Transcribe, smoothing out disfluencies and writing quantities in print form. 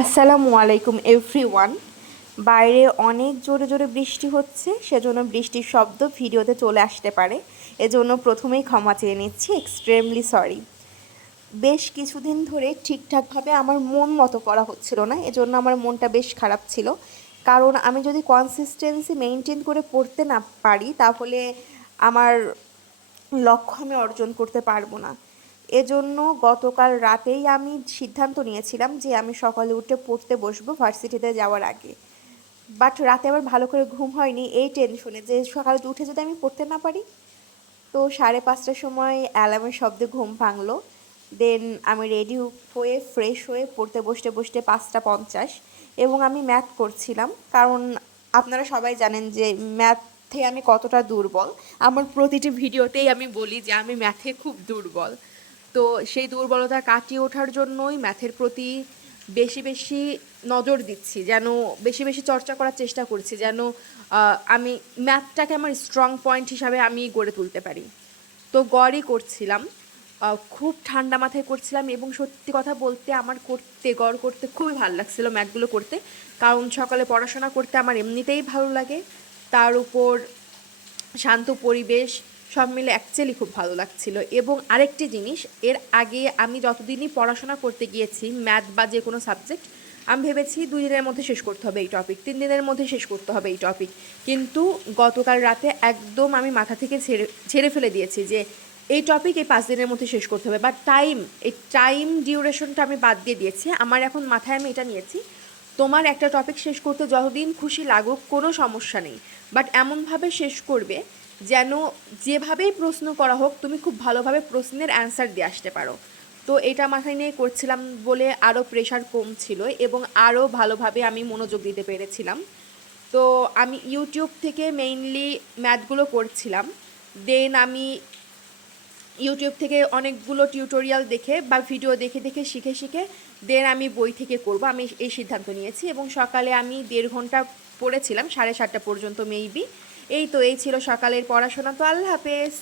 আসসালামু আলাইকুম এভরিওয়ান। বাইরে অনেক জোরে জোরে বৃষ্টি হচ্ছে, সেজন্য বৃষ্টির শব্দ ভিডিওতে চলে আসতে পারে। এজন্য প্রথমেই ক্ষমা চেয়ে নিচ্ছি, এক্সট্রিমলি সরি। বেশ কিছুদিন ধরে ঠিকঠাকভাবে আমার মন মতো পড়া হচ্ছিল না, এজন্য আমার মনটা বেশ খারাপ ছিল। কারণ আমি যদি কনসিস্টেন্সি মেনটেন করে পড়তে না পারি, তাহলে আমার লক্ষ্য আমি অর্জন করতে পারবো না। এজন্য গতকাল রাতেই আমি সিদ্ধান্ত নিয়েছিলাম যে আমি সকালে উঠে পড়তে বসবো ভার্সিটিতে যাওয়ার আগে। বাট রাতে আবার ভালো করে ঘুম হয়নি এই টেনশনে যে সকালে উঠে যদি আমি পড়তে না পারি। তো 5:30টার সময় অ্যালার্মের শব্দে ঘুম ভাঙলো। দেন আমি রেডি হয়ে ফ্রেশ হয়ে পড়তে বসতে বসতে 5:50, এবং আমি ম্যাথ করছিলাম। কারণ আপনারা সবাই জানেন যে ম্যাথে আমি কতটা দুর্বল। আমার প্রতিটি ভিডিওতেই আমি বলি যে আমি ম্যাথে খুব দুর্বল। তো সেই দুর্বলতা কাটিয়ে ওঠার জন্যই ম্যাথের প্রতি বেশি বেশি নজর দিচ্ছি, যেন বেশি বেশি চর্চা করার চেষ্টা করছি, যেন আমি ম্যাথটাকে আমার স্ট্রং পয়েন্ট হিসাবে আমি গড়ে তুলতে পারি। তো গড়ই করছিলাম, খুব ঠান্ডা মাথায় করছিলাম, এবং সত্যি কথা বলতে আমার গড় করতে খুবই ভালো লাগছিল ম্যাথগুলো করতে। কারণ সকালে পড়াশোনা করতে আমার এমনিতেই ভালো লাগে, তার উপর শান্ত পরিবেশ, সব মিলে অ্যাকচুয়ালি খুব ভালো লাগছিল। এবং আরেকটি জিনিস, এর আগে আমি যতদিনই পড়াশোনা করতে গিয়েছি ম্যাথ বা যে কোনো সাবজেক্ট, আমি ভেবেছি 2 দিনের মধ্যে শেষ করতে হবে এই টপিক, 3 দিনের মধ্যে শেষ করতে হবে এই টপিক। কিন্তু গতকাল রাতে একদম আমি মাথা থেকে ছেড়ে ছেড়ে ফেলে দিয়েছি যে এই টপিক এই 5 দিনের মধ্যে শেষ করতে হবে। বা এই টাইম ডিউরেশনটা আমি বাদ দিয়ে দিয়েছি। আমার এখন মাথায় আমি এটা নিয়েছি, তোমার একটা টপিক শেষ করতে যতদিন খুশি লাগুক কোনো সমস্যা নেই, বাট এমনভাবে শেষ করবে যেন যেভাবেই প্রশ্ন করা হোক তুমি খুব ভালোভাবে প্রশ্নের অ্যান্সার দিয়ে আসতে পারো। তো এটা মাথায় নিয়ে করছিলাম বলে আরও প্রেশার কম ছিল, এবং আরও ভালোভাবে আমি মনোযোগ দিতে পেরেছিলাম। তো আমি ইউটিউব থেকে মেইনলি ম্যাথগুলো করছিলাম। দেন আমি ইউটিউব থেকে অনেকগুলো টিউটোরিয়াল দেখে বা ভিডিও দেখে দেখে শিখে শিখে দেন আমি বই থেকে করব, আমি এই সিদ্ধান্ত নিয়েছি। এবং সকালে আমি 1.5 ঘন্টা পড়েছিলাম, 7:30 পর্যন্ত মেবি। এই ছিল সকালের পড়াশোনা। তো আল্লাহ হাফেজ।